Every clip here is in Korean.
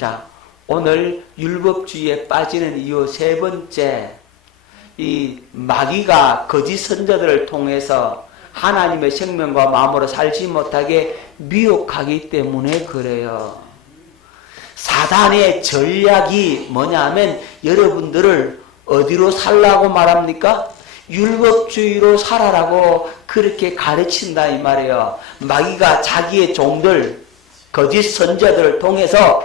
자, 오늘 율법주의에 빠지는 이유 세 번째, 이 마귀가 거짓 선자들을 통해서 하나님의 생명과 마음으로 살지 못하게 미혹하기 때문에 그래요. 사단의 전략이 뭐냐면 여러분들을 어디로 살라고 말합니까? 율법주의로 살아라고 그렇게 가르친다 이 말이에요. 마귀가 자기의 종들, 거짓 선자들을 통해서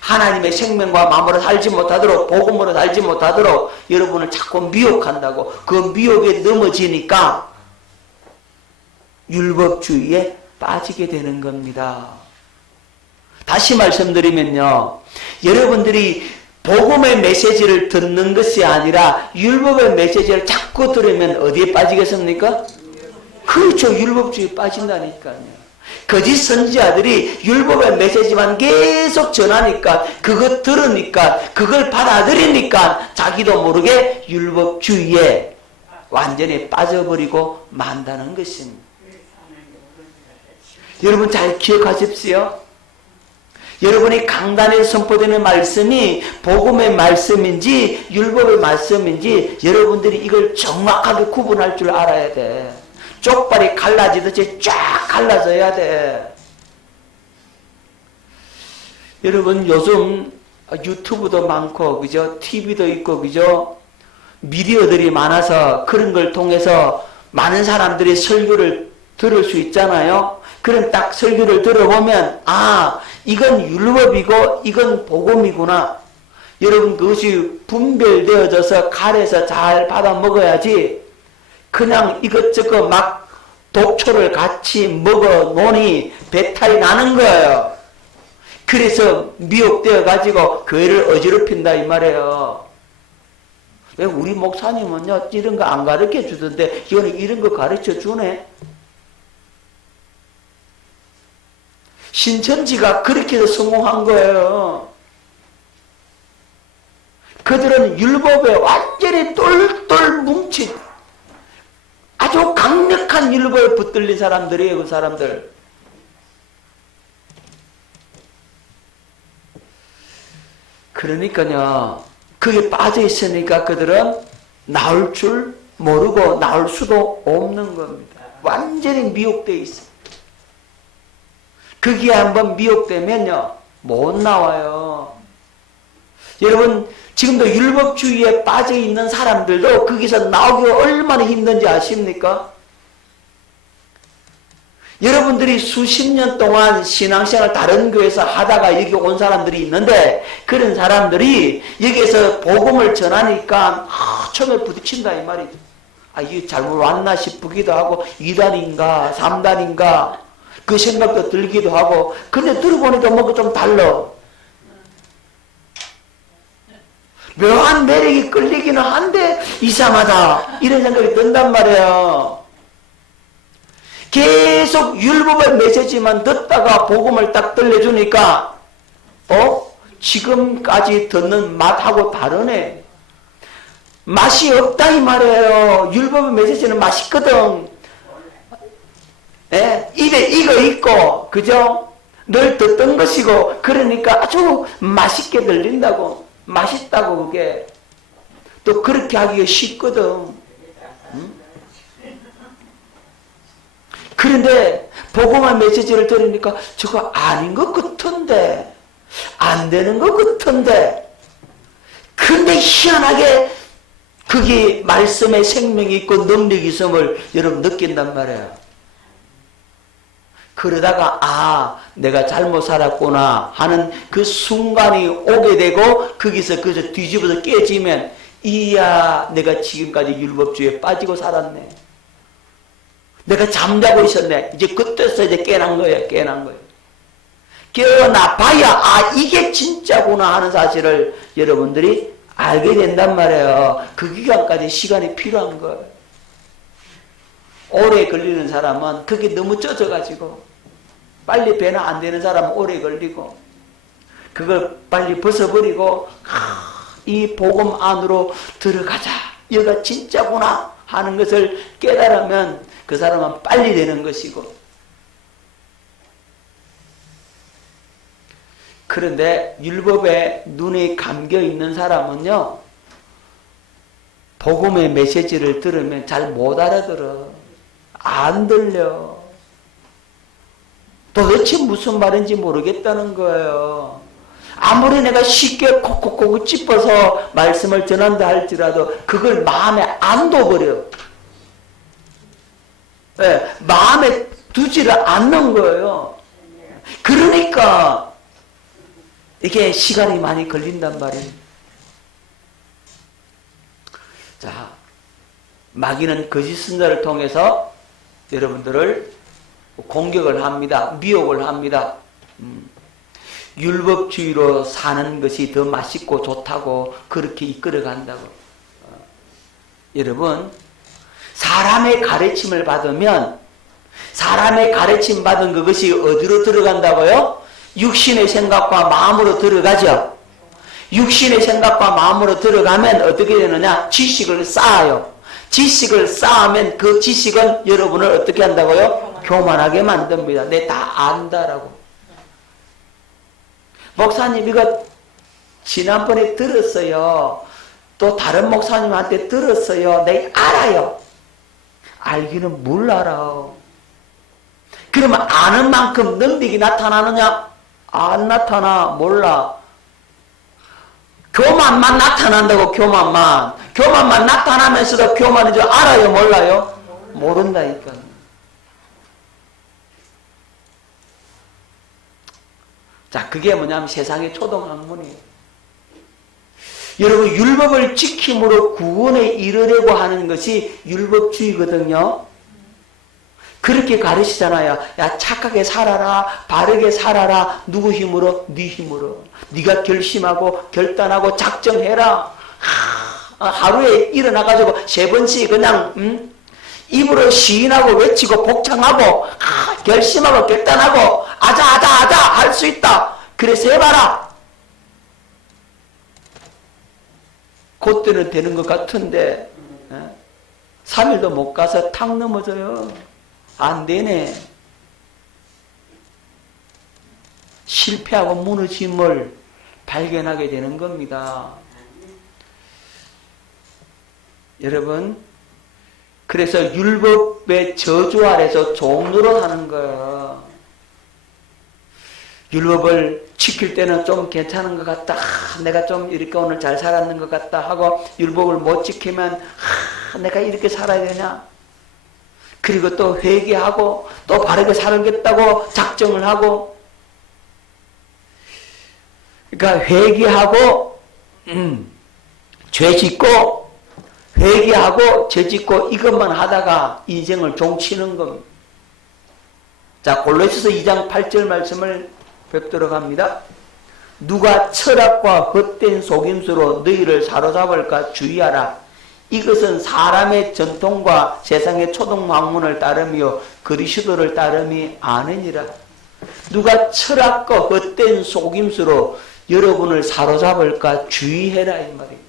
하나님의 생명과 마음으로 살지 못하도록, 복음으로 살지 못하도록 여러분을 자꾸 미혹한다고. 그 미혹에 넘어지니까 율법주의에 빠지게 되는 겁니다. 다시 말씀드리면요, 여러분들이 복음의 메시지를 듣는 것이 아니라 율법의 메시지를 자꾸 들으면 어디에 빠지겠습니까? 그렇죠. 율법주의에 빠진다니까요. 거짓 선지자들이 율법의 메시지만 계속 전하니까, 그것 들으니까, 그걸 받아들이니까 자기도 모르게 율법주의에 완전히 빠져버리고 만다는 것입니다. 여러분 잘 기억하십시오. 여러분이 강단에서 선포되는 말씀이 복음의 말씀인지 율법의 말씀인지 여러분들이 이걸 정확하게 구분할 줄 알아야 돼. 쪽발이 갈라지듯이 쫙 갈라져야 돼. 여러분 요즘 유튜브도 많고 그죠? TV도 있고 그죠? 미디어들이 많아서 그런 걸 통해서 많은 사람들이 설교를 들을 수 있잖아요. 그런 딱 설교를 들어보면 아, 이건 율법이고 이건 복음이구나. 여러분 그것이 분별되어져서 칼에서 잘 받아 먹어야지 그냥 이것저것 막 독초를 같이 먹어 놓으니 배탈이 나는 거예요. 그래서 미혹되어 가지고 교회를 어지럽힌다 이 말이에요. 왜 우리 목사님은요 이런 거 안 가르쳐 주던데 이거는 이런 거 가르쳐 주네. 신천지가 그렇게 해서 성공한 거예요. 그들은 율법에 완전히 똘똘 뭉친 아주 강력한 율법에 붙들린 사람들이에요. 그 사람들. 그러니까요. 그게 빠져 있으니까 그들은 나올 줄 모르고 나올 수도 없는 겁니다. 완전히 미혹되어 있어요. 거기에 한번 미혹되면요 못 나와요. 여러분 지금도 율법주의에 빠져있는 사람들도 거기서 나오기가 얼마나 힘든지 아십니까? 여러분들이 수십 년 동안 신앙생활 다른 교회에서 하다가 여기 온 사람들이 있는데 그런 사람들이 여기에서 복음을 전하니까 처음에 부딪힌다 이 말이죠. 아 이게 잘못 왔나 싶기도 하고 2단인가 3단인가 그 생각도 들기도 하고 근데 들어보니까 뭔가 좀 달라. 묘한 매력이 끌리기는 한데 이상하다 이런 생각이 든단 말이에요. 계속 율법의 메시지만 듣다가 복음을 딱 들려주니까 지금까지 듣는 맛하고 다르네. 맛이 없다 이 말이에요. 율법의 메시지는 맛있거든. 예? 입에 익어 있고 그죠? 늘 듣던 것이고 그러니까 아주 맛있게 들린다고. 맛있다고 그게. 또 그렇게 하기가 쉽거든. 응? 그런데 복음의 메시지를 들으니까 저거 아닌 것 같은데 안 되는 것 같은데 근데 희한하게 그게 말씀에 생명이 있고 능력이 있음을 여러분 느낀단 말이에요. 그러다가 아 내가 잘못 살았구나 하는 그 순간이 오게 되고 거기서 뒤집어서 깨지면 이야 내가 지금까지 율법주의에 빠지고 살았네. 내가 잠자고 있었네. 이제 그때서 이제 깨난 거예요. 깨난 거예요. 깨어나 봐야 아 이게 진짜구나 하는 사실을 여러분들이 알게 된단 말이에요. 그 기간까지 시간이 필요한 거예요. 오래 걸리는 사람은 그게 너무 쪄져가지고 빨리 배나 안 되는 사람은 오래 걸리고 그걸 빨리 벗어버리고 이 복음 안으로 들어가자. 여기가 진짜구나 하는 것을 깨달으면 그 사람은 빨리 되는 것이고 그런데 율법에 눈이 감겨 있는 사람은요, 복음의 메시지를 들으면 잘 못 알아들어. 안 들려. 도대체 무슨 말인지 모르겠다는 거예요. 아무리 내가 쉽게 콕콕콕 찝어서 말씀을 전한다 할지라도 그걸 마음에 안 둬버려. 네, 마음에 두지를 않는 거예요. 그러니까 이게 시간이 많이 걸린단 말이에요. 자, 마귀는 거짓 선자를 통해서 여러분들을 공격을 합니다. 미혹을 합니다. 율법주의로 사는 것이 더 맛있고 좋다고 그렇게 이끌어간다고. 여러분, 사람의 가르침을 받으면 사람의 가르침 받은 그것이 어디로 들어간다고요? 육신의 생각과 마음으로 들어가죠. 육신의 생각과 마음으로 들어가면 어떻게 되느냐? 지식을 쌓아요. 지식을 쌓으면 그 지식은 여러분을 어떻게 한다고요? 교만하게 만듭니다. 내 다 안다라고. 목사님 이거 지난번에 들었어요. 또 다른 목사님한테 들었어요. 내가 알아요. 알기는 뭘 알아. 그러면 아는 만큼 능력이 나타나느냐? 안 나타나. 몰라. 교만만 나타난다고. 교만만 나타나면서도 교만인 줄 알아요? 몰라요? 모른다니까. 자, 그게 뭐냐면 세상의 초등학문이에요. 여러분, 율법을 지킴으로 구원에 이르려고 하는 것이 율법주의거든요. 그렇게 가르치잖아요. 야, 착하게 살아라, 바르게 살아라. 누구 힘으로? 네 힘으로. 네가 결심하고 결단하고 작정해라. 하루에 일어나가지고 3번씩 그냥 입으로 시인하고 외치고 복창하고 결심하고 결단하고 아자 할 수 있다. 그래서 해봐라. 그때는 되는 것 같은데 3일도 못 가서 탁 넘어져요. 안 되네. 실패하고 무너짐을 발견하게 되는 겁니다. 여러분, 그래서 율법의 저주 아래서 종로로 하는 거예요. 율법을 지킬 때는 좀 괜찮은 것 같다. 내가 좀 이렇게 오늘 잘 살았는 것 같다 하고 율법을 못 지키면 내가 이렇게 살아야 되냐. 그리고 또 회개하고 또 바르게 살겠다고 작정을 하고, 그러니까 회개하고 죄 짓고 회개하고 죄 짓고 이것만 하다가 인생을 종치는 겁니다. 자, 골로새서 2장 8절 말씀을 뵙도록 합니다. 누가 철학과 헛된 속임수로 너희를 사로잡을까 주의하라. 이것은 사람의 전통과 세상의 초등학문을 따르며 그리스도를 따름이 아니니라. 누가 철학과 헛된 속임수로 여러분을 사로잡을까 주의해라 이 말이에요.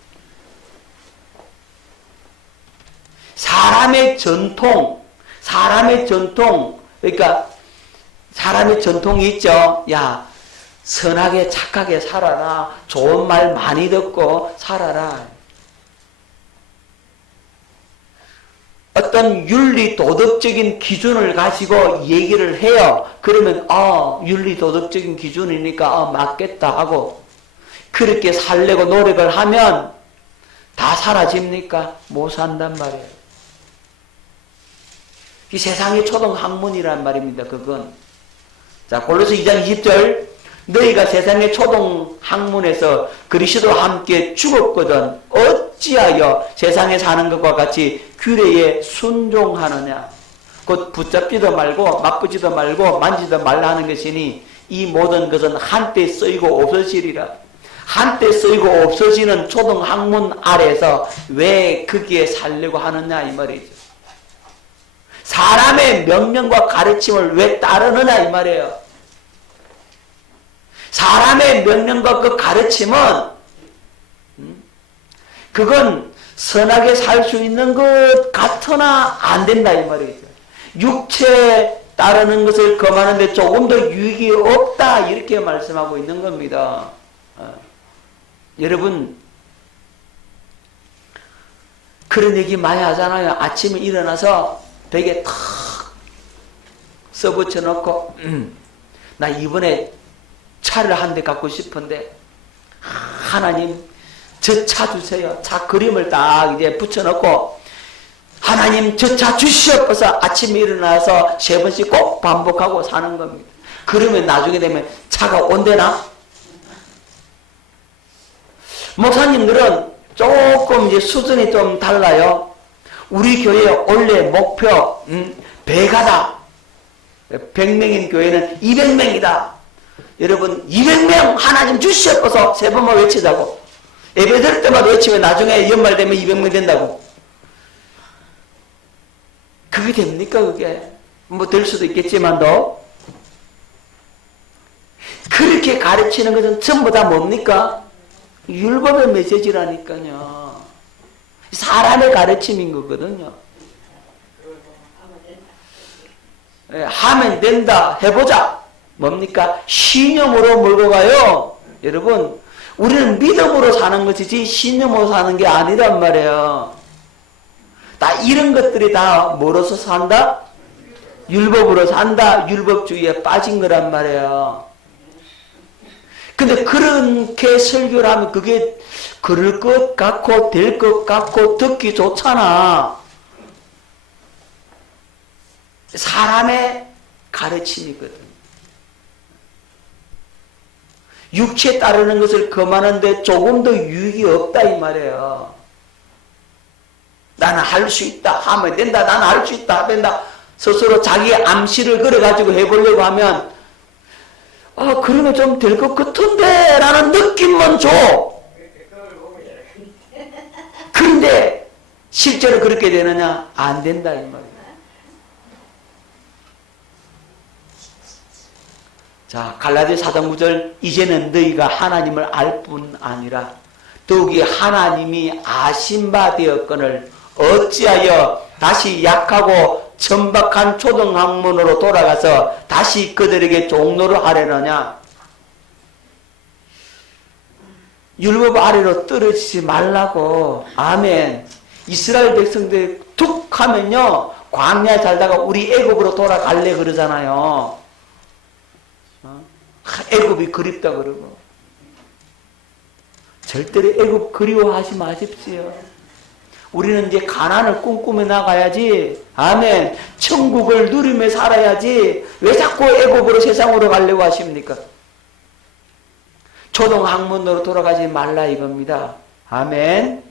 사람의 전통, 그러니까 사람의 전통이 있죠. 야, 선하게 착하게 살아라. 좋은 말 많이 듣고 살아라. 어떤 윤리 도덕적인 기준을 가지고 얘기를 해요. 그러면 윤리 도덕적인 기준이니까 맞겠다 하고 그렇게 살려고 노력을 하면 다 사라집니까? 못 산단 말이에요. 이 세상의 초등학문이란 말입니다. 그건. 자, 골로새 2장 20절. 너희가 세상의 초등학문에서 그리스도와 함께 죽었거든 어찌하여 세상에 사는 것과 같이 규례에 순종하느냐. 곧 붙잡지도 말고 맛보지도 말고 만지도 말라 하는 것이니 이 모든 것은 한때 쓰이고 없어지리라. 한때 쓰이고 없어지는 초등학문 아래에서 왜 거기에 살려고 하느냐 이 말이죠. 사람의 명령과 가르침을 왜 따르느냐 이 말이에요. 사람의 명령과 그 가르침은 그건 선하게 살 수 있는 것 같으나 안 된다 이 말이죠. 육체 따르는 것을 금하는데 조금도 유익이 없다 이렇게 말씀하고 있는 겁니다. 여러분 그런 얘기 많이 하잖아요. 아침에 일어나서 벽에 탁 써붙여 놓고 나 이번에 차를 한 대 갖고 싶은데 하나님 저 차 주세요. 차 그림을 딱 이제 붙여놓고 하나님 저 차 주시옵소서 아침에 일어나서 3번씩 꼭 반복하고 사는 겁니다. 그러면 나중에 되면 차가 온대나? 목사님들은 조금 이제 수준이 좀 달라요. 우리 교회 원래 목표 배가다. 100명인 교회는 200명이다. 여러분 200명 하나님 주시옵소서 3번만 외치자고. 예배 드릴 때마다 외치면 나중에 연말 되면 200명 된다고. 그게 됩니까 그게? 뭐 될 수도 있겠지만도 그렇게 가르치는 것은 전부 다 뭡니까? 율법의 메시지라니까요. 사람의 가르침인 거거든요. 하면 된다. 해보자. 뭡니까? 신념으로 몰고 가요. 여러분 우리는 믿음으로 사는 것이지 신념으로 사는 게 아니란 말이에요. 다 이런 것들이 다 뭐로서 산다? 율법으로 산다. 율법주의에 빠진 거란 말이에요. 근데 그렇게 설교를 하면 그게 그럴 것 같고 될 것 같고 듣기 좋잖아. 사람의 가르침이거든. 육체에 따르는 것을 금하는데 조금 더 유익이 없다 이 말이에요. 나는 할 수 있다 하면 된다. 나는 할 수 있다 하면 된다. 스스로 자기 암시를 걸어가지고 해보려고 하면 그러면 좀 될 것 같은데 라는 느낌만 줘. 그런데 실제로 그렇게 되느냐? 안 된다 이 말이에요. 자, 갈라디아 4장 9절 이제는 너희가 하나님을 알 뿐 아니라 더욱이 하나님이 아신 바 되었거늘 어찌하여 다시 약하고 천박한 초등학문으로 돌아가서 다시 그들에게 종로를 하려느냐. 율법 아래로 떨어지지 말라고. 아멘. 이스라엘 백성들 툭 하면요 광야에 살다가 우리 애굽으로 돌아갈래 그러잖아요. 애굽이 그립다 그러고. 절대로 애굽 그리워하지 마십시오. 우리는 이제 가난을 꿈꾸며 나가야지. 아멘. 천국을 누리며 살아야지. 왜 자꾸 애굽으로 세상으로 가려고 하십니까? 초등학문으로 돌아가지 말라 이겁니다. 아멘.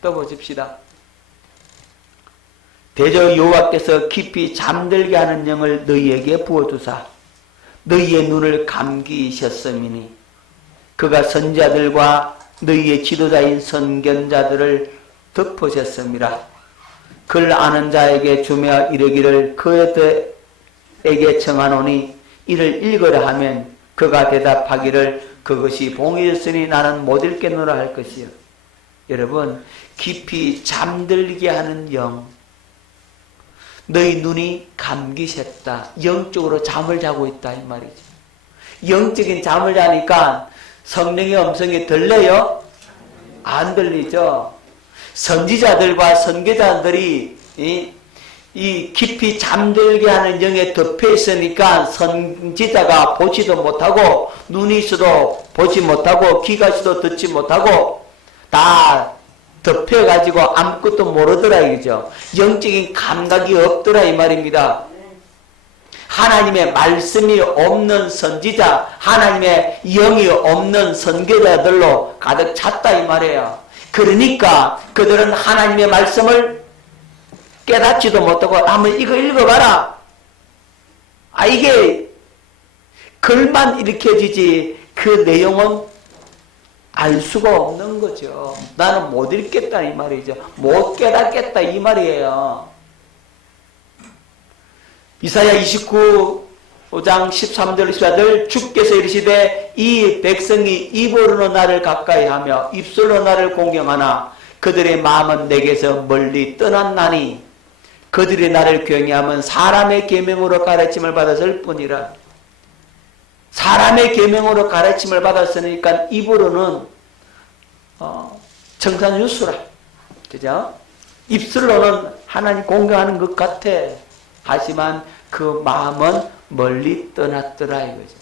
또 보십시다. 대저 여호와께서 깊이 잠들게 하는 영을 너희에게 부어주사 너희의 눈을 감기셨음이니 그가 선지자들과 너희의 지도자인 선견자들을 덮으셨음이라. 그를 아는 자에게 주며 이르기를 그에게 청하노니 이를 읽으라 하면 그가 대답하기를 그것이 봉이었으니 나는 못 읽겠노라 할 것이요. 여러분 깊이 잠들게 하는 영. 너희 눈이 감기셨다. 영적으로 잠을 자고 있다 이 말이죠. 영적인 잠을 자니까 성령의 음성이 들려요? 안 들리죠? 선지자들과 선교자들이 이 깊이 잠들게 하는 영에 덮여 있으니까 선지자가 보지도 못하고 눈이 있어도 보지 못하고 귀가 있어도 듣지 못하고 다 덮여가지고 아무것도 모르더라 이거죠. 영적인 감각이 없더라 이 말입니다. 하나님의 말씀이 없는 선지자, 하나님의 영이 없는 선교자들로 가득 찼다 이 말이에요. 그러니까 그들은 하나님의 말씀을 깨닫지도 못하고 한번 이거 읽어봐라. 이게 글만 일으켜지지 그 내용은 알 수가 없는 거죠. 나는 못 읽겠다 이 말이죠. 못 깨닫겠다 이 말이에요. 이사야 29장 13절 14절 주께서 이르시되 이 백성이 입으로는 나를 가까이하며 입술로 나를 공경하나 그들의 마음은 내게서 멀리 떠났나니 그들이 나를 경외하면 사람의 계명으로 가르침을 받았을 뿐이라. 사람의 계명으로 가르침을 받았으니까 입으로는 청산유수라. 그죠? 입술로는 하나님 공경하는 것 같아. 하지만 그 마음은 멀리 떠났더라 이거죠.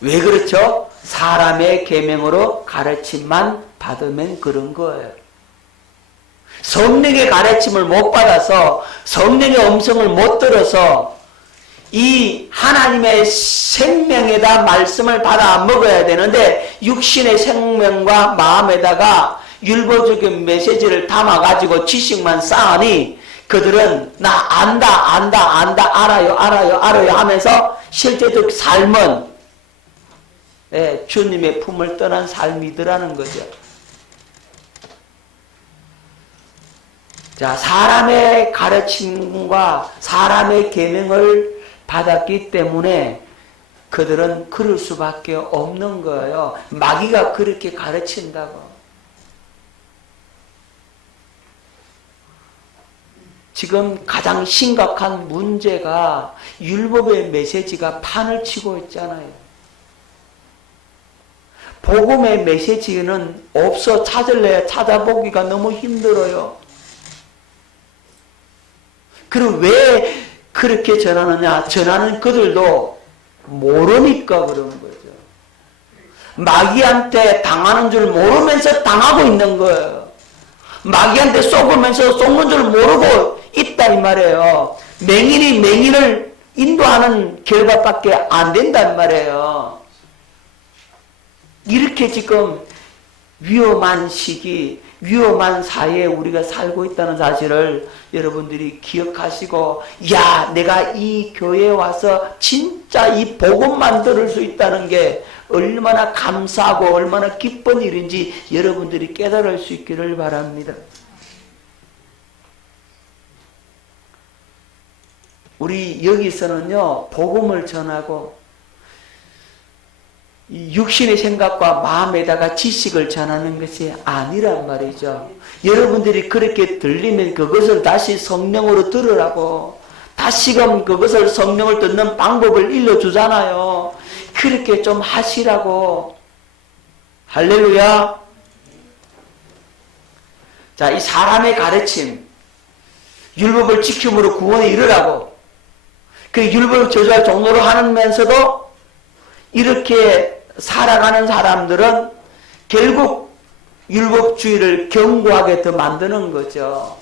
왜 그렇죠? 사람의 계명으로 가르침만 받으면 그런 거예요. 성령의 가르침을 못 받아서 성령의 음성을 못 들어서 이 하나님의 생명에다 말씀을 받아 먹어야 되는데 육신의 생명과 마음에다가 율법적인 메시지를 담아가지고 지식만 쌓으니 그들은 나 안다 알아요 하면서 실제적 삶은 주님의 품을 떠난 삶이더라는 거죠. 자, 사람의 가르침과 사람의 계명을 받았기 때문에 그들은 그럴 수밖에 없는 거예요. 마귀가 그렇게 가르친다고. 지금 가장 심각한 문제가 율법의 메시지가 판을 치고 있잖아요. 복음의 메시지는 없어. 찾을래 찾아보기가 너무 힘들어요. 그럼 왜 그렇게 전하느냐? 전하는 그들도 모르니까 그런 거죠. 마귀한테 당하는 줄 모르면서 당하고 있는 거예요. 마귀한테 속으면서 속는 줄 모르고 있다 이 말이에요. 맹인이 맹인을 인도하는 결과밖에 안 된단 말이에요. 이렇게 지금 위험한 시기, 위험한 사회에 우리가 살고 있다는 사실을 여러분들이 기억하시고, 야, 내가 이 교회에 와서 진짜 이 복음만 들을 수 있다는 게 얼마나 감사하고 얼마나 기쁜 일인지 여러분들이 깨달을 수 있기를 바랍니다. 우리 여기서는요, 복음을 전하고 육신의 생각과 마음에다가 지식을 전하는 것이 아니란 말이죠. 여러분들이 그렇게 들리면 그것을 다시 성령으로 들으라고, 다시금 그것을 성령을 듣는 방법을 일러주잖아요. 그렇게 좀 하시라고. 할렐루야. 자, 이 사람의 가르침, 율법을 지킴으로 구원에 이르라고, 그 율법을 저주할 종로로 하면서도 이렇게 살아가는 사람들은 결국 율법주의를 견고하게 더 만드는 거죠.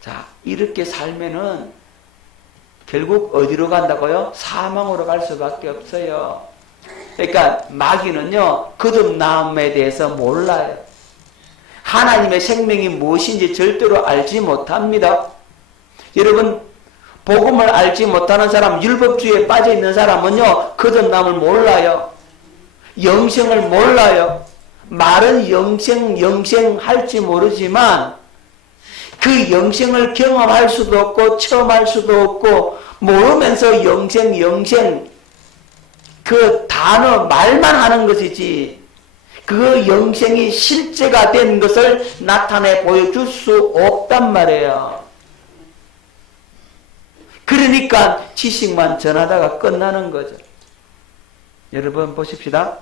자, 이렇게 살면은 결국 어디로 간다고요? 사망으로 갈 수밖에 없어요. 그러니까 마귀는요, 거듭남에 대해서 몰라요. 하나님의 생명이 무엇인지 절대로 알지 못합니다. 여러분, 복음을 알지 못하는 사람, 율법주의에 빠져있는 사람은요, 거듭남을 몰라요. 영생을 몰라요. 말은 영생 할지 모르지만 그 영생을 경험할 수도 없고 체험할 수도 없고 모르면서 영생 그 단어 말만 하는 것이지 그 영생이 실제가 된 것을 나타내 보여줄 수 없단 말이에요. 그러니까 지식만 전하다가 끝나는 거죠. 여러분 보십시다.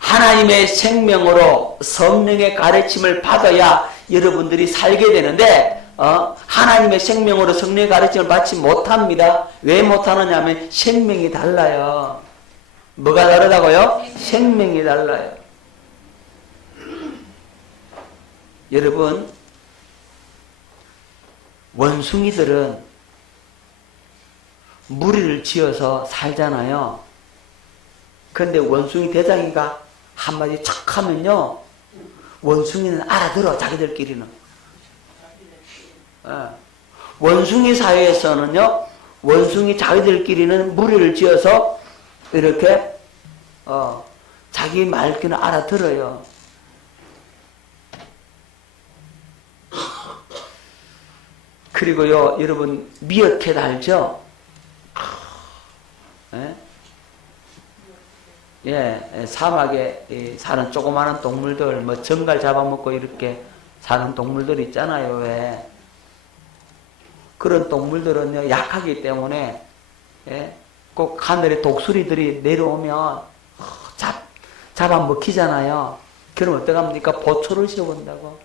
하나님의 생명으로 성령의 가르침을 받아야 여러분들이 살게 되는데 하나님의 생명으로 성령의 가르침을 받지 못합니다. 왜 못하느냐 하면 생명이 달라요. 뭐가 다르다고요? 생명이 달라요. 여러분, 원숭이들은 무리를 지어서 살잖아요. 그런데 원숭이 대장이가 한마디 척 하면요, 원숭이는 알아들어, 자기들끼리는. 원숭이 사회에서는요, 원숭이 자기들끼리는 무리를 지어서 이렇게 자기 말귀는 알아들어요. 그리고요, 여러분 미어캣 알죠? 예? 사막에 사는 조그마한 동물들, 뭐 정갈 잡아먹고 이렇게 사는 동물들 있잖아요. 왜? 그런 동물들은요, 약하기 때문에, 꼭 하늘에 독수리들이 내려오면, 잡아먹히잖아요. 그럼 어떡합니까? 보초를 세운다고.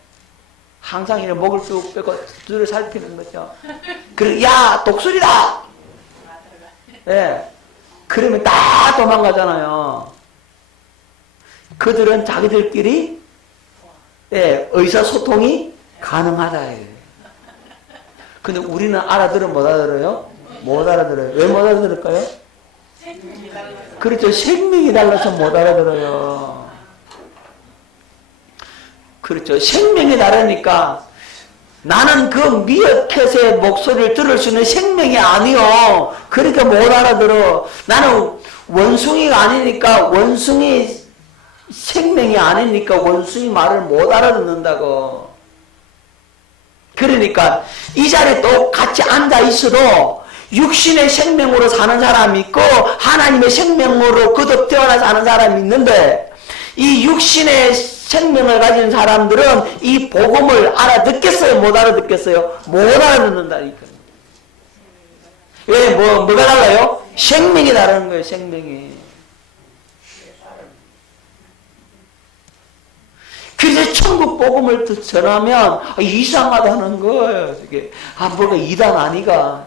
항상 이렇게 목을 쭉 빼고 두드려 살피는 거죠. 그리고, 야! 독수리다! 그러면 다 도망가잖아요. 그들은 자기들끼리 의사소통이 가능하다. 근데 우리는 알아들어 못 알아들어요? 못 알아들어요. 왜 못 알아들을까요? 그렇죠. 생명이 달라서 못 알아들어요. 그렇죠. 생명이 다르니까 나는 그 미어캣의 목소리를 들을 수 있는 생명이 아니요. 그러니까 못 알아들어. 나는 원숭이가 아니니까 원숭이 생명이 아니니까 원숭이 말을 못 알아듣는다고. 그러니까 이 자리에 또 같이 앉아 있어도 육신의 생명으로 사는 사람이 있고 하나님의 생명으로 거듭 태어나 사는 사람이 있는데 이 육신의 생명을 가진 사람들은 이 복음을 알아듣겠어요? 못 알아듣겠어요? 못 알아듣는다니까요. 왜? 뭐가 달라요? 생명이 다르는 거예요. 생명이. 그래서 천국 복음을 전하면 이상하다는 거예요. 이게 뭐가 이단 아니가.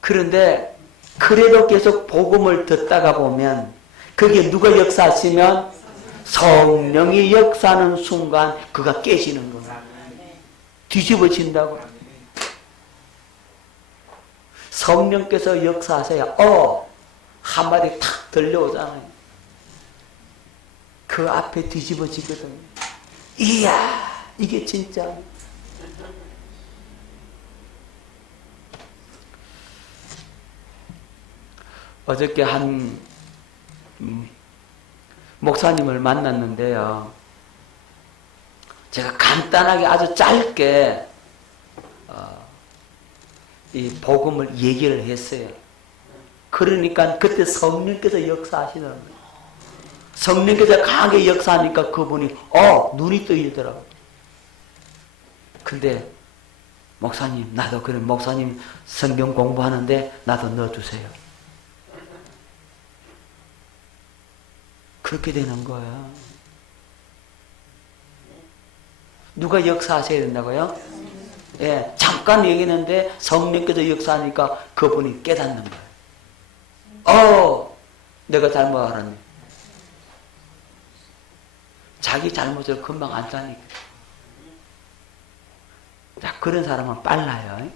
그런데 그래도 계속 복음을 듣다가 보면 그게 누가 역사하시면 성령이 역사하는 순간 그가 깨지는 거예요. 뒤집어진다고. 성령께서 역사하세요. 한마디 탁 들려오잖아요. 그 앞에 뒤집어지거든요. 이야, 이게 진짜. 어저께 한 목사님을 만났는데요. 제가 간단하게 아주 짧게 이 복음을 얘기를 했어요. 그러니까 그때 성령께서 역사하시는 거예요. 성령께서 강하게 역사하니까 그분이 눈이 뜨이더라고요. 근데 목사님, 나도 그래. 목사님 성경 공부하는데 나도 넣어주세요. 그렇게 되는 거예요. 누가 역사하셔야 된다고요? 잠깐 얘기했는데 성령께서 역사하니까 그분이 깨닫는 거예요. 내가 잘못 알았네. 자기 잘못을 금방 안다니까. 자, 그런 사람은 빨라요.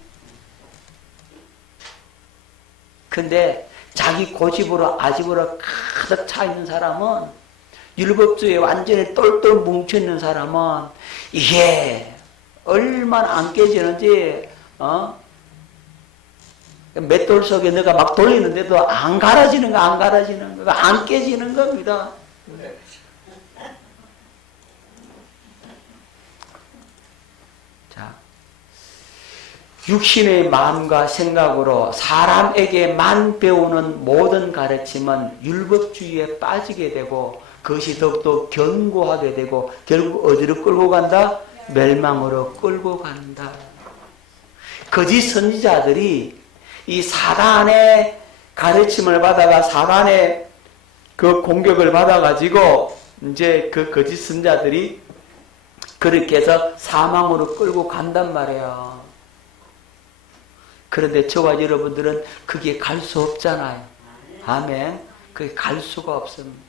근데 자기 고집으로 아집으로 가득 차 있는 사람은, 율법주의에 완전히 똘똘 뭉쳐있는 사람은 이게 얼마나 안 깨지는지, 맷돌 속에 내가 막 돌리는데도 안 갈아지는 거, 안 깨지는 겁니다. 자, 육신의 마음과 생각으로 사람에게만 배우는 모든 가르침은 율법주의에 빠지게 되고 그것이 더욱더 견고하게 되고 결국 어디로 끌고 간다? 멸망으로 끌고 간다. 거짓 선지자들이 이 사단의 가르침을 받아가 사단의 그 공격을 받아가지고 이제 그 거짓 선지자들이 그렇게 해서 사망으로 끌고 간단 말이에요. 그런데 저와 여러분들은 그게 갈 수 없잖아요. 아멘. 그게 갈 수가 없습니다.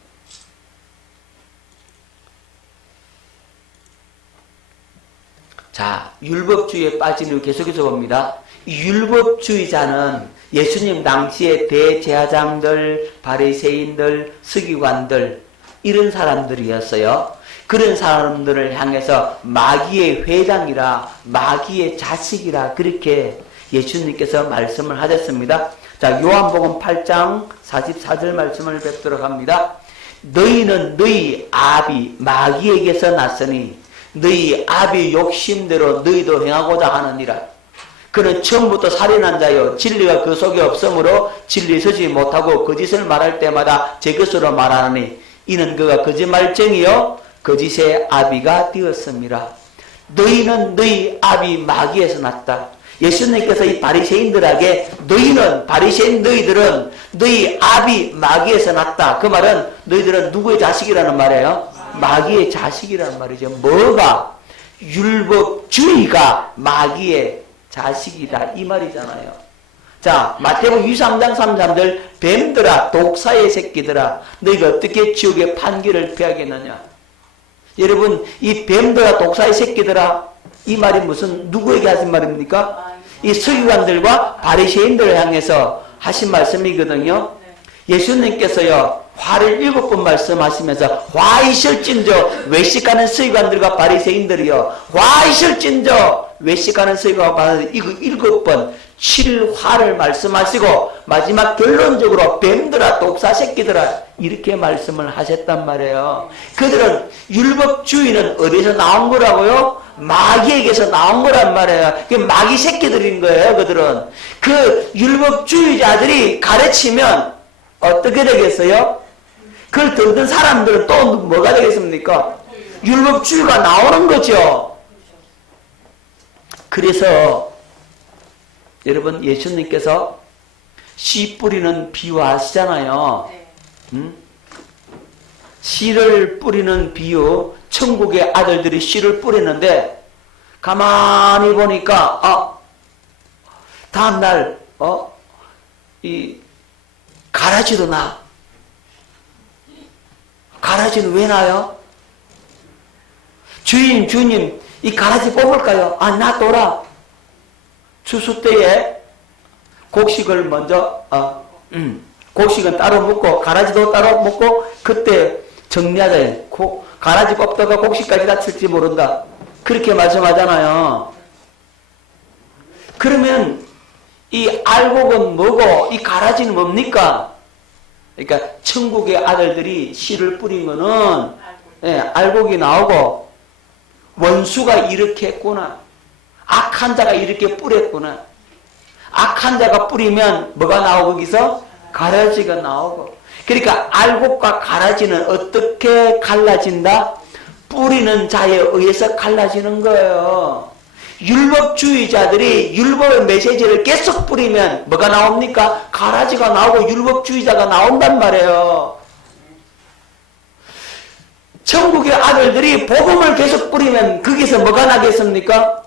자, 율법주의에 빠진 이유 계속해서 봅니다. 율법주의자는 예수님 당시의 대제사장들, 바리새인들, 서기관들 이런 사람들이었어요. 그런 사람들을 향해서 마귀의 회장이라, 마귀의 자식이라 그렇게 예수님께서 말씀을 하셨습니다. 자, 요한복음 8장 44절 말씀을 뵙도록 합니다. 너희는 너희 아비 마귀에게서 났으니 너희 아비 욕심대로 너희도 행하고자 하느니라. 그는 처음부터 살인한 자요 진리가 그 속에 없으므로 진리에 서지 못하고 거짓을 말할 때마다 제 것으로 말하느니 이는 그가 거짓말쟁이요 거짓의 아비가 되었습니다. 너희는 너희 아비 마귀에서 났다. 예수님께서 이 바리새인들에게 너희는 바리새인 너희들은 너희 아비 마귀에서 났다. 그 말은 너희들은 누구의 자식이라는 말이에요? 마귀의 자식이라는 말이죠. 뭐가? 율법주의가 마귀의 자식이다 이 말이잖아요. 자, 마태복음 23장 33절 뱀들아 독사의 새끼들아 너희가 어떻게 지옥의 판결을 피하겠느냐. 여러분 이 뱀들아 독사의 새끼들아 이 말이 무슨 누구에게 하신 말입니까? 이 서기관들과 바리새인들을 향해서 하신 말씀이거든요. 예수님께서요 화를 7번 말씀하시면서 화 있을진저 외식하는 서기관들과 바리새인들이요 화 있을진저 외식하는 서기관과 바리새인들 이거 7번 7화를 말씀하시고 마지막 결론적으로 뱀들아 독사 새끼들아 이렇게 말씀을 하셨단 말이에요. 그들은 율법주의는 어디서 나온 거라고요? 마귀에게서 나온 거란 말이에요. 그 마귀 새끼들인 거예요. 그들은 그 율법주의자들이 가르치면 어떻게 되겠어요? 그걸 듣는 사람들은 또 뭐가 되겠습니까? 율법주의가 나오는 거죠. 그래서 여러분 예수님께서 씨 뿌리는 비유하시잖아요. 씨를 뿌리는 비유, 천국의 아들들이 씨를 뿌리는데 가만히 보니까 다음날 이 가라지도 나. 가라지는 왜 나요? 주님 이 가라지 뽑을까요? 놔둬라. 추수 때에 곡식을 먼저 곡식은 따로 먹고 가라지도 따로 먹고 그때 정리하자. 가라지 뽑다가 곡식까지 다칠지 모른다. 그렇게 말씀하잖아요. 그러면 이 알곡은 뭐고 이 가라지는 뭡니까? 그러니까 천국의 아들들이 씨를 뿌린 거는 알곡이 나오고 원수가 이렇게 했구나. 악한 자가 이렇게 뿌렸구나. 악한 자가 뿌리면 뭐가 나오고 거기서? 가라지가 나오고. 그러니까 알곡과 가라지는 어떻게 갈라진다? 뿌리는 자에 의해서 갈라지는 거예요. 율법주의자들이 율법의 메시지를 계속 뿌리면 뭐가 나옵니까? 가라지가 나오고 율법주의자가 나온단 말이에요. 천국의 아들들이 복음을 계속 뿌리면 거기서 뭐가 나겠습니까?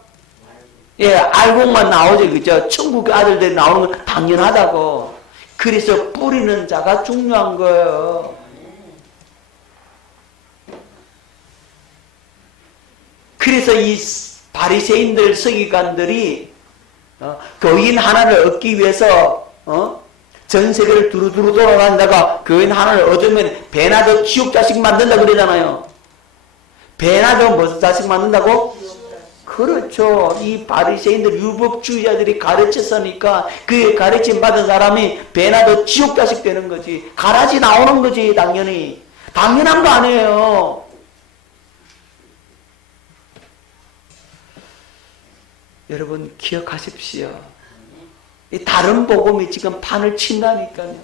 알곡만 나오죠. 그죠? 천국의 아들들이 나오는 건 당연하다고. 그래서 뿌리는 자가 중요한 거예요. 그래서 이 바리새인들 서기관들이 교인 하나를 얻기 위해서 전 세계를 두루두루 돌아다니다가 교인 하나를 얻으면 배나 더 지옥 자식 만든다 그러잖아요. 배나 더 무슨 자식 만든다고? 그렇죠. 이 바리새인들 율법주의자들이 가르쳤으니까 그 가르침 받은 사람이 배나 더 지옥 자식 되는 거지. 가라지 나오는 거지 당연히. 당연한 거 아니에요. 여러분 기억하십시오. 이 다른 복음이 지금 판을 친다니까요.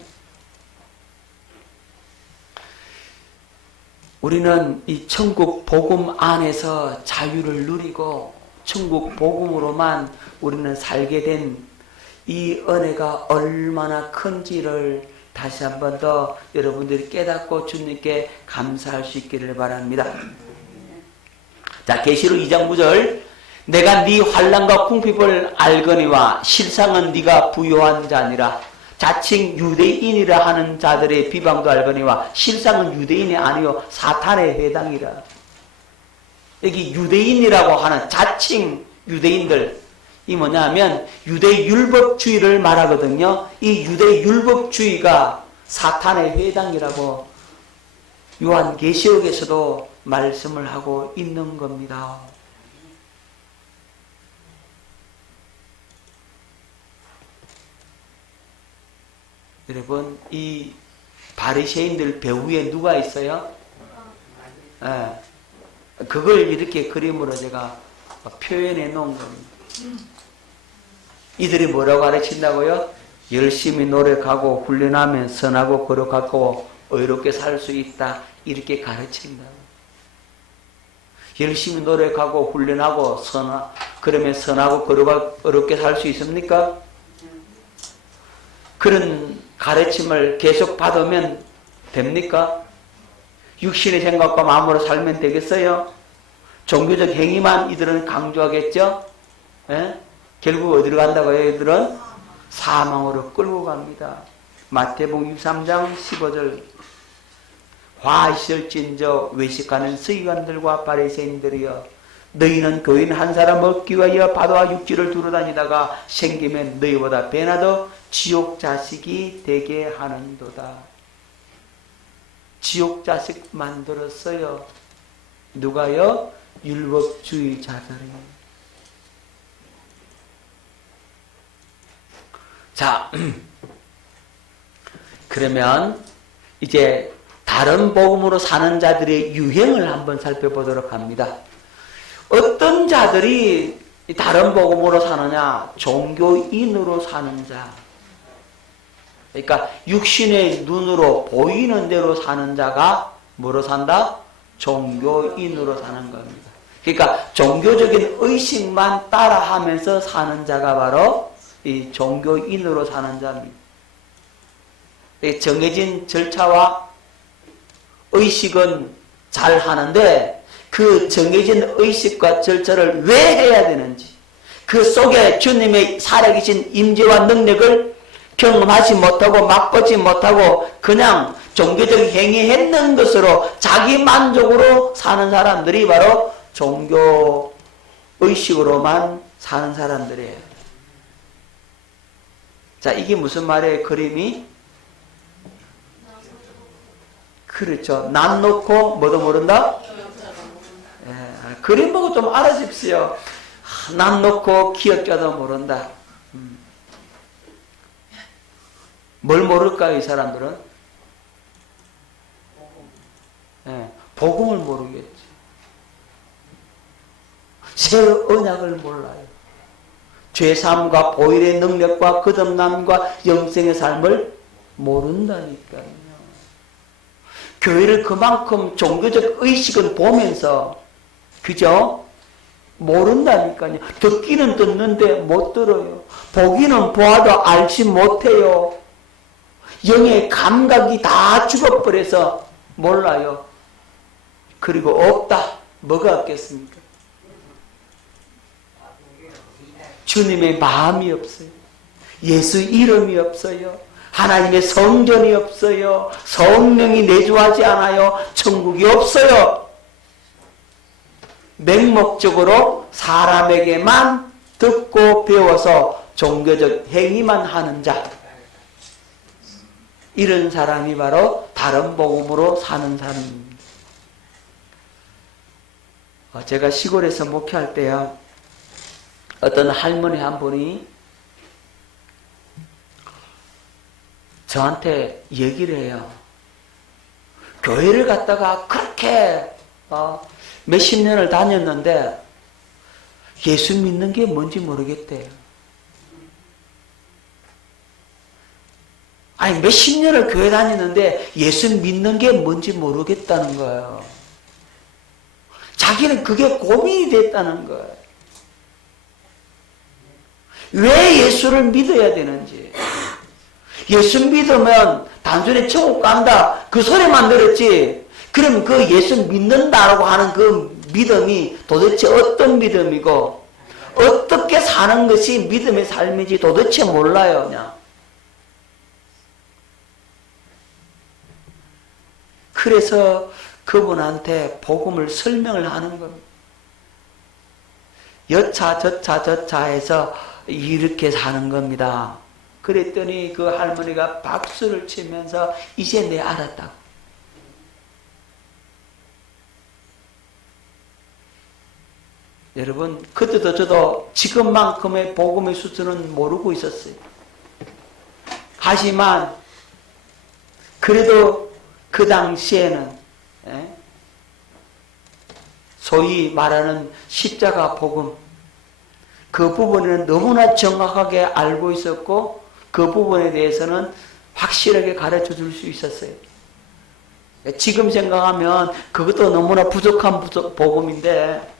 우리는 이 천국 복음 안에서 자유를 누리고 천국 복음으로만 우리는 살게 된 이 은혜가 얼마나 큰지를 다시 한 번 더 여러분들이 깨닫고 주님께 감사할 수 있기를 바랍니다. 자, 계시록 2장 9절 내가 네 환난과 궁핍을 알거니와 실상은 네가 부요한 자니라. 자칭 유대인이라 하는 자들의 비방도 알거니와 실상은 유대인이 아니요 사탄에 해당이라. 여기 유대인이라고 하는 자칭 유대인들 이 뭐냐면 유대 율법주의를 말하거든요. 이 유대 율법주의가 사탄의 해당이라고 요한계시록에서도 말씀을 하고 있는 겁니다. 여러분 이 바리새인들 배후에 누가 있어요? 그걸 이렇게 그림으로 제가 표현해 놓은 겁니다. 이들이 뭐라고 가르친다고요? 열심히 노력하고 훈련하면 선하고 거룩하고 의롭게 살 수 있다. 이렇게 가르친다고. 열심히 노력하고 훈련하고 그러면 선하고 거룩하게 살 수 있습니까? 그런 가르침을 계속 받으면 됩니까? 육신의 생각과 마음으로 살면 되겠어요? 종교적 행위만 이들은 강조하겠죠? 예? 결국 어디로 간다고요? 이들은 사망으로 끌고 갑니다. 마태복음 23장 15절 화 있을진저 외식하는 서기관들과 바리새인들이여 너희는 교인 한 사람 얻기 위하여 바다와 육지를 두루다니다가 생기면 너희보다 배나 더 지옥 자식이 되게 하는도다. 지옥 자식 만들었어요. 누가요? 율법주의자들이. 자, 그러면 이제 다른 복음으로 사는 자들의 유형을 한번 살펴보도록 합니다. 어떤 자들이 다른 복음으로 사느냐? 종교인으로 사는 자. 그러니까 육신의 눈으로 보이는 대로 사는 자가 뭐로 산다? 종교인으로 사는 겁니다. 그러니까 종교적인 의식만 따라하면서 사는 자가 바로 이 종교인으로 사는 자입니다. 정해진 절차와 의식은 잘 하는데 그 정해진 의식과 절차를 왜 해야 되는지, 그 속에 주님의 살아계신 임재와 능력을 경험하지 못하고 맛보지 못하고 그냥 종교적 행위했는 것으로 자기 만족으로 사는 사람들이 바로 종교 의식으로만 사는 사람들이에요. 자, 이게 무슨 말이에요? 그림이? 그렇죠. 남 놓고 뭐도 모른다? 예, 그림 보고 좀 알아십시오. 남 놓고 기억자도 모른다. 뭘 모를까요, 이 사람들은? 예, 복음을 모르겠지. 새 언약을 몰라요. 죄사함과 보혈의 능력과 거듭남과 영생의 삶을 모른다니까요. 교회를 그만큼 종교적 의식은 보면서, 그죠? 모른다니까요. 듣기는 듣는데 못 들어요. 보기는 보아도 알지 못해요. 영의 감각이 다 죽어버려서 몰라요. 그리고 없다. 뭐가 없겠습니까? 주님의 마음이 없어요. 예수 이름이 없어요. 하나님의 성전이 없어요. 성령이 내주하지 않아요. 천국이 없어요. 맹목적으로 사람에게만 듣고 배워서 종교적 행위만 하는 자, 이런 사람이 바로 다른 복음으로 사는 사람입니다. 제가 시골에서 목회할 때요, 어떤 할머니 한 분이 저한테 얘기를 해요. 교회를 갔다가 그렇게 몇십 년을 다녔는데 예수 믿는 게 뭔지 모르겠대요. 아니, 몇십 년을 교회 다녔는데 예수 믿는 게 뭔지 모르겠다는 거예요. 자기는 그게 고민이 됐다는 거예요. 왜 예수를 믿어야 되는지. 예수 믿으면 단순히 천국 간다, 그 소리만 들었지. 그럼 그 예수 믿는다라고 하는 그 믿음이 도대체 어떤 믿음이고 어떻게 사는 것이 믿음의 삶인지 도대체 몰라요. 그냥. 그래서 그분한테 복음을 설명을 하는 겁니다. 여차 저차 해서 이렇게 사는 겁니다. 그랬더니 그 할머니가 박수를 치면서 이제 내 알았다고. 여러분, 그때도 저도 지금만큼의 복음의 수준은 모르고 있었어요. 하지만 그래도 그 당시에는 소위 말하는 십자가 복음, 그 부분에는 너무나 정확하게 알고 있었고 그 부분에 대해서는 확실하게 가르쳐 줄 수 있었어요. 지금 생각하면 그것도 너무나 부족한 복음인데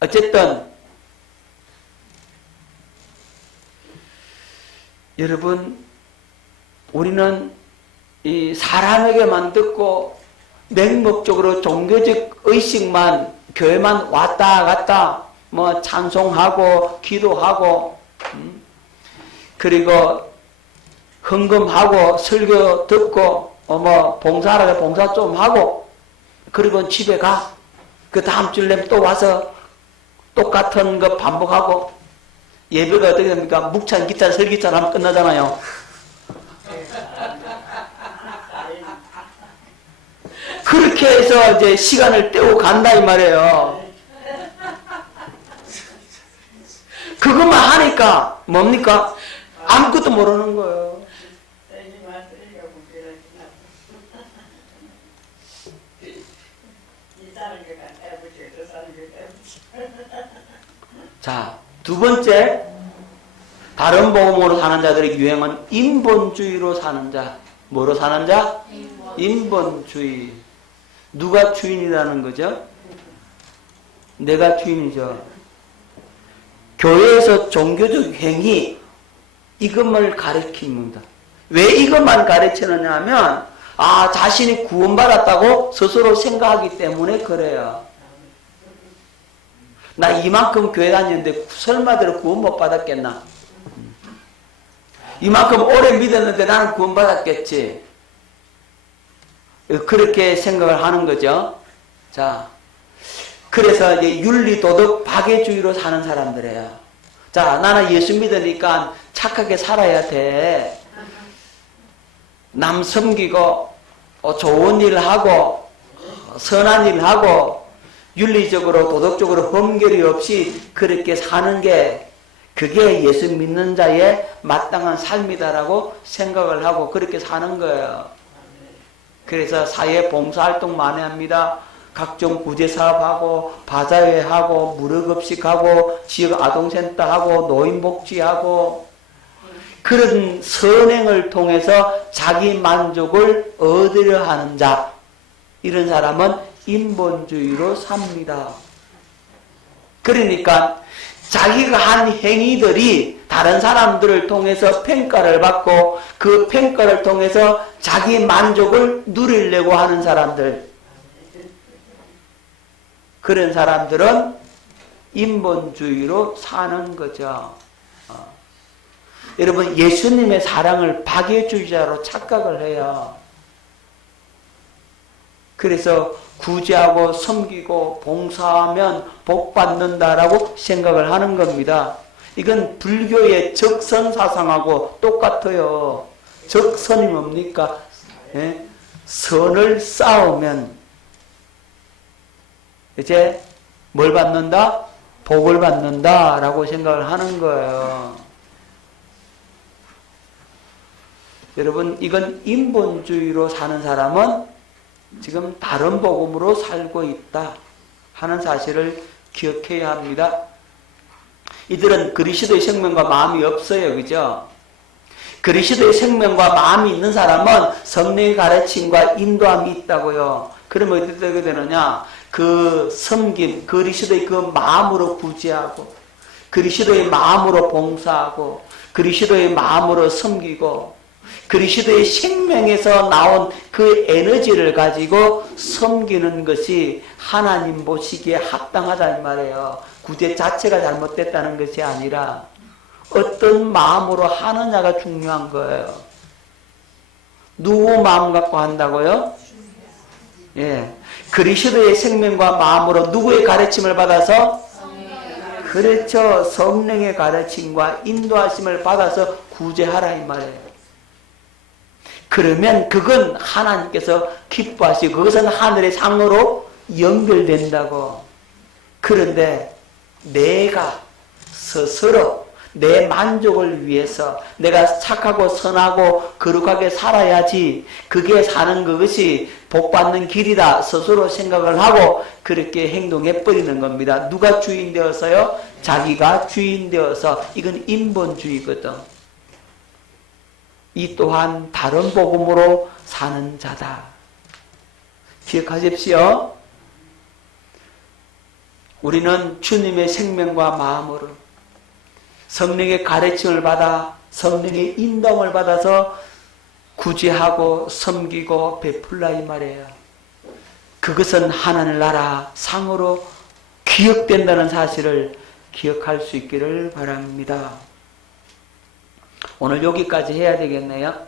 어쨌든 여러분 우리는 이 사람에게만 듣고 맹목적으로 종교적 의식만 교회만 왔다 갔다 뭐 찬송하고 기도하고 그리고 헌금하고 설교 듣고 뭐 봉사하라고 봉사 좀 하고 그리고 집에 가. 그 다음 주일 되면 또 와서 똑같은 거 반복하고 예배가 어떻게 됩니까? 묵찬, 기찬, 설기찬 하면 끝나잖아요. 그렇게 해서 이제 시간을 때우고 간다 이 말이에요. 그것만 하니까 뭡니까? 아무것도 모르는 거예요. 자, 두 번째, 다른 복음으로 사는 자들의 유행은 인본주의로 사는 자. 뭐로 사는 자? 인본주의. 누가 주인이라는 거죠? 내가 주인이죠. 교회에서 종교적 행위, 이것을 가르칩니다. 왜 이것만 가르치느냐 하면, 자신이 구원받았다고 스스로 생각하기 때문에 그래요. 나 이만큼 교회 다녔는데 설마대로 구원 못 받았겠나? 이만큼 오래 믿었는데 나는 구원 받았겠지. 그렇게 생각을 하는 거죠. 자, 그래서 이제 윤리, 도덕, 박애주의로 사는 사람들이에요. 자, 나는 예수 믿으니까 착하게 살아야 돼. 남 섬기고, 좋은 일 하고, 선한 일 하고, 윤리적으로, 도덕적으로 흠결이 없이 그렇게 사는 게, 그게 예수 믿는 자의 마땅한 삶이다라고 생각을 하고 그렇게 사는 거예요. 그래서 사회 봉사활동 많이 합니다. 각종 구제사업하고 바자회하고 무료급식하고 지역 아동센터하고 노인복지하고 그런 선행을 통해서 자기 만족을 얻으려 하는 자, 이런 사람은 인본주의로 삽니다. 그러니까 자기가 한 행위들이 다른 사람들을 통해서 평가를 받고 그 평가를 통해서 자기 만족을 누리려고 하는 사람들, 그런 사람들은 인본주의로 사는 거죠. 여러분, 예수님의 사랑을 박애주의자로 착각을 해요. 그래서 구제하고 섬기고 봉사하면 복 받는다라고 생각을 하는 겁니다. 이건 불교의 적선 사상하고 똑같아요. 적선이 뭡니까? 예? 선을 쌓으면 이제 뭘 받는다? 복을 받는다라고 생각을 하는 거예요. 여러분, 이건 인본주의로 사는 사람은 지금 다른 복음으로 살고 있다 하는 사실을 기억해야 합니다. 이들은 그리스도의 생명과 마음이 없어요. 그죠? 그리스도의 생명과 마음이 있는 사람은 성령의 가르침과 인도함이 있다고요. 그러면 어떻게 되느냐? 그 섬김, 그리스도의 그 마음으로 구제하고 그리스도의 마음으로 봉사하고 그리스도의 마음으로 섬기고 그리스도의 생명에서 나온 그 에너지를 가지고 섬기는 것이 하나님 보시기에 합당하다 이 말이에요. 구제 자체가 잘못됐다는 것이 아니라 어떤 마음으로 하느냐가 중요한 거예요. 누구 마음 갖고 한다고요? 예, 그리스도의 생명과 마음으로 누구의 가르침을 받아서? 그렇죠. 성령의 가르침과 인도하심을 받아서 구제하라 이 말이에요. 그러면 그건 하나님께서 기뻐하시고 그것은 하늘의 상으로 연결된다고. 그런데 내가 스스로 내 만족을 위해서 내가 착하고 선하고 거룩하게 살아야지 그게 사는 그것이 복받는 길이다 스스로 생각을 하고 그렇게 행동해 버리는 겁니다. 누가 주인 되어서요? 자기가 주인 되어서. 이건 인본주의거든. 이 또한 다른 복음으로 사는 자다. 기억하십시오. 우리는 주님의 생명과 마음으로 성령의 가르침을 받아 성령의 인도를 받아서 구제하고 섬기고 베풀라 이 말이에요. 그것은 하나님 나라 상으로 기억된다는 사실을 기억할 수 있기를 바랍니다. 오늘 여기까지 해야 되겠네요.